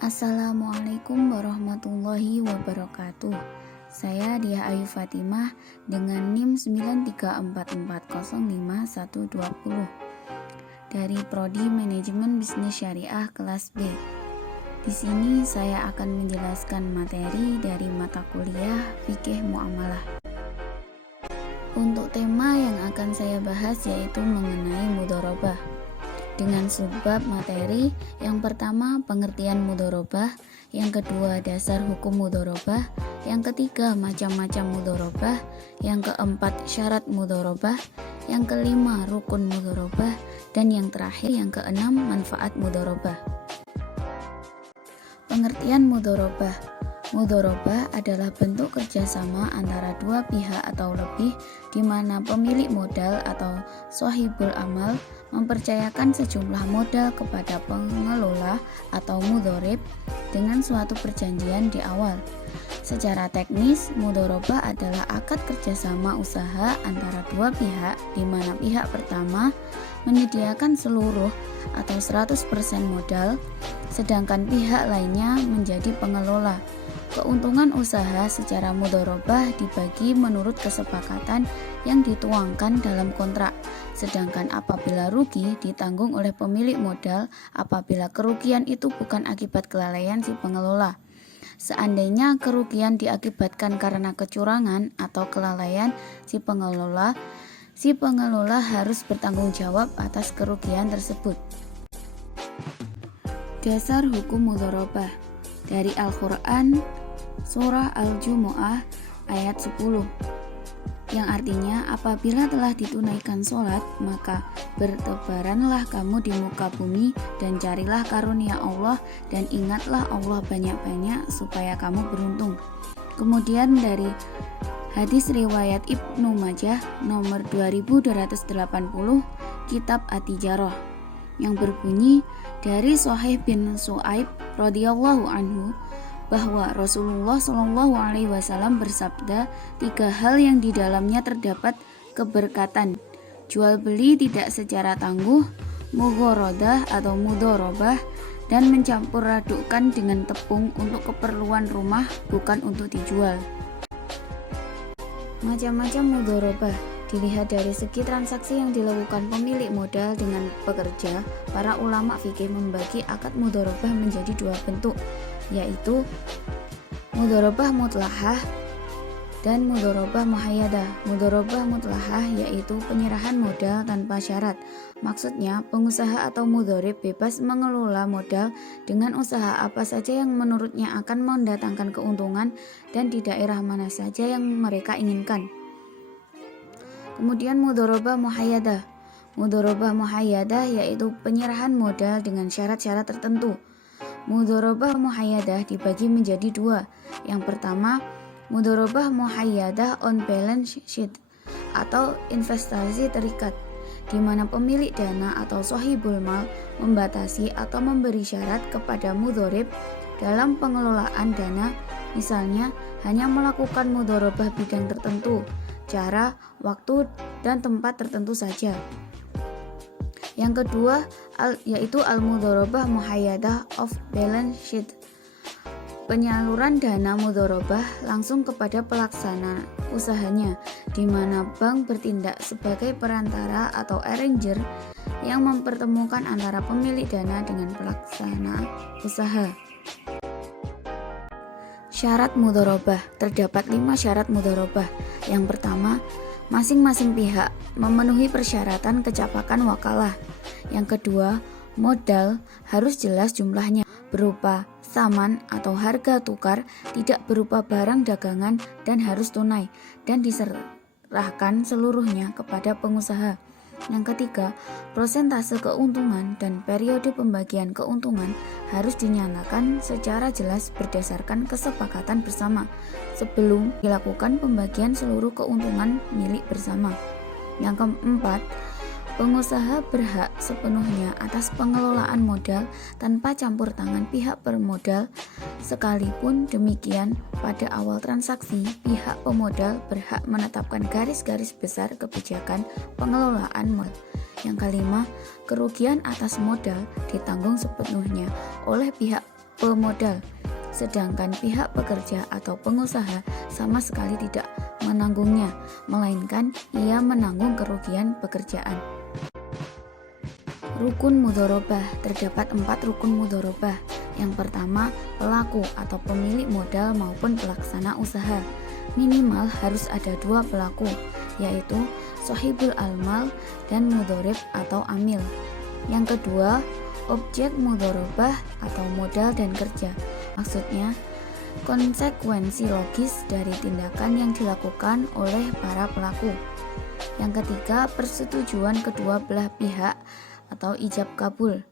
Assalamualaikum warahmatullahi wabarakatuh. Saya Diah Ayu Fatimah dengan NIM 934405120 dari Prodi Manajemen Bisnis Syariah kelas B. Di sini saya akan menjelaskan materi dari mata kuliah Fikih Muamalah. Untuk tema yang akan saya bahas yaitu mengenai mudharabah. Dengan subbab materi, yang pertama pengertian mudharabah, yang kedua dasar hukum mudharabah, yang ketiga macam-macam mudharabah, yang keempat syarat mudharabah, yang kelima rukun mudharabah, dan yang terakhir yang keenam manfaat mudharabah. Pengertian mudharabah. Mudharabah adalah bentuk kerjasama antara dua pihak atau lebih di mana pemilik modal atau shahibul amal mempercayakan sejumlah modal kepada pengelola atau mudharib dengan suatu perjanjian di awal. Secara teknis, mudharabah adalah akad kerjasama usaha antara dua pihak di mana pihak pertama menyediakan seluruh atau 100% modal, sedangkan pihak lainnya menjadi pengelola. Keuntungan usaha secara mudharabah dibagi menurut kesepakatan yang dituangkan dalam kontrak, sedangkan apabila rugi ditanggung oleh pemilik modal apabila kerugian itu bukan akibat kelalaian si pengelola. Seandainya kerugian diakibatkan karena kecurangan atau kelalaian si pengelola harus bertanggung jawab atas kerugian tersebut. Dasar hukum mudharabah dari Al-Quran Surah Al-Jumu'ah ayat 10 yang artinya apabila telah ditunaikan sholat maka bertebaranlah kamu di muka bumi dan carilah karunia Allah dan ingatlah Allah banyak-banyak supaya kamu beruntung. Kemudian dari hadis riwayat Ibnu Majah nomor 2280 Kitab At-Tijarah yang berbunyi dari Sahih bin Su'aib radhiyallahu anhu bahwa Rasulullah Shallallahu Alaihi Wasallam bersabda 3 hal yang di dalamnya terdapat keberkatan: jual beli tidak secara tangguh, mugharadah atau mudharabah, dan mencampur adukkan dengan tepung untuk keperluan rumah bukan untuk dijual. Macam-macam mudharabah dilihat dari segi transaksi yang dilakukan pemilik modal dengan pekerja. Para ulama fikih membagi akad mudharabah menjadi 2 bentuk, yaitu mudharabah mutlahah dan mudharabah muhayyadah. Mudharabah mutlahah yaitu penyerahan modal tanpa syarat. Maksudnya, pengusaha atau mudharib bebas mengelola modal dengan usaha apa saja yang menurutnya akan mendatangkan keuntungan dan di daerah mana saja yang mereka inginkan. Kemudian mudharabah muhayyadah. Mudharabah muhayyadah yaitu penyerahan modal dengan syarat-syarat tertentu. Mudharabah muhayyadah dibagi menjadi 2. Yang pertama, mudharabah muhayyadah on balance sheet atau investasi terikat, di mana pemilik dana atau shahibul mal membatasi atau memberi syarat kepada mudharib dalam pengelolaan dana, misalnya hanya melakukan mudharabah bidang tertentu, cara, waktu, dan tempat tertentu saja. Yang kedua yaitu al-mudharabah muhayyadah off balance sheet. Penyaluran dana mudharabah langsung kepada pelaksana usahanya, di mana bank bertindak sebagai perantara atau arranger yang mempertemukan antara pemilik dana dengan pelaksana usaha. Syarat mudharabah. Terdapat 5 syarat mudharabah. Yang pertama, masing-masing pihak memenuhi persyaratan kecapakan wakalah. Yang kedua, modal harus jelas jumlahnya, berupa saman atau harga tukar, tidak berupa barang dagangan dan harus tunai dan diserahkan seluruhnya kepada pengusaha. Yang ketiga, prosentase keuntungan dan periode pembagian keuntungan harus dinyatakan secara jelas berdasarkan kesepakatan bersama sebelum dilakukan pembagian seluruh keuntungan milik bersama. Yang keempat, pengusaha berhak sepenuhnya atas pengelolaan modal tanpa campur tangan pihak pemodal. Sekalipun demikian, pada awal transaksi, pihak pemodal berhak menetapkan garis-garis besar kebijakan pengelolaan modal. Yang kelima, kerugian atas modal ditanggung sepenuhnya oleh pihak pemodal, sedangkan pihak pekerja atau pengusaha sama sekali tidak menanggungnya, melainkan ia menanggung kerugian pekerjaan. Rukun mudharabah. Terdapat 4 rukun mudharabah. Yang pertama, pelaku atau pemilik modal maupun pelaksana usaha. Minimal harus ada 2 pelaku, yaitu sohibul almal dan mudharib atau amil. Yang kedua, objek mudharabah atau modal dan kerja. Maksudnya, konsekuensi logis dari tindakan yang dilakukan oleh para pelaku. Yang ketiga, persetujuan kedua belah pihak atau ijab kabul.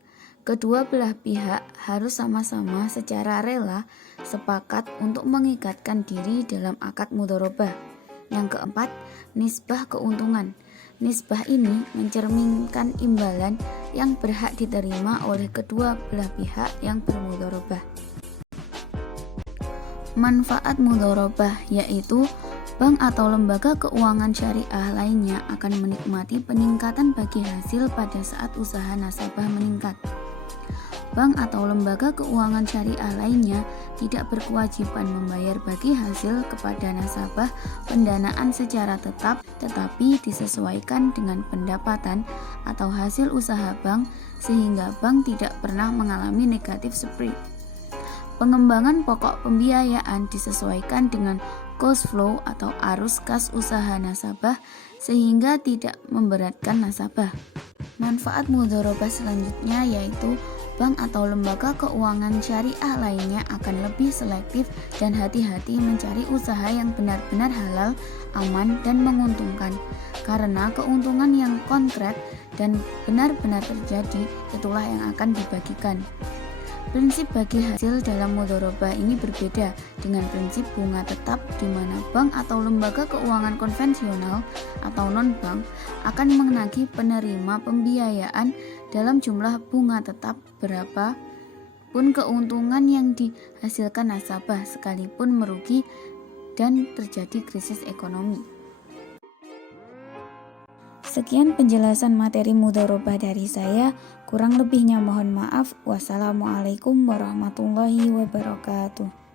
Kedua belah pihak harus sama-sama secara rela sepakat untuk mengikatkan diri dalam akad mudharabah. Yang keempat, nisbah keuntungan. Nisbah ini mencerminkan imbalan yang berhak diterima oleh kedua belah pihak yang bermudharabah. Manfaat mudharabah yaitu bank atau lembaga keuangan syariah lainnya akan menikmati peningkatan bagi hasil pada saat usaha nasabah meningkat. Bank atau lembaga keuangan syariah lainnya tidak berkewajiban membayar bagi hasil kepada nasabah pendanaan secara tetap, tetapi disesuaikan dengan pendapatan atau hasil usaha bank sehingga bank tidak pernah mengalami negatif spread. Pengembangan pokok pembiayaan disesuaikan dengan cash flow atau arus kas usaha nasabah sehingga tidak memberatkan nasabah. Manfaat mudharabah selanjutnya yaitu bank atau lembaga keuangan syariah lainnya akan lebih selektif dan hati-hati mencari usaha yang benar-benar halal, aman, dan menguntungkan. Karena keuntungan yang konkret dan benar-benar terjadi itulah yang akan dibagikan. Prinsip bagi hasil dalam mudharabah ini berbeda dengan prinsip bunga tetap di mana bank atau lembaga keuangan konvensional atau non-bank akan menagih penerima pembiayaan dalam jumlah bunga tetap berapa pun keuntungan yang dihasilkan nasabah sekalipun merugi dan terjadi krisis ekonomi. Sekian penjelasan materi mudharabah dari saya, kurang lebihnya mohon maaf. Wassalamualaikum warahmatullahi wabarakatuh.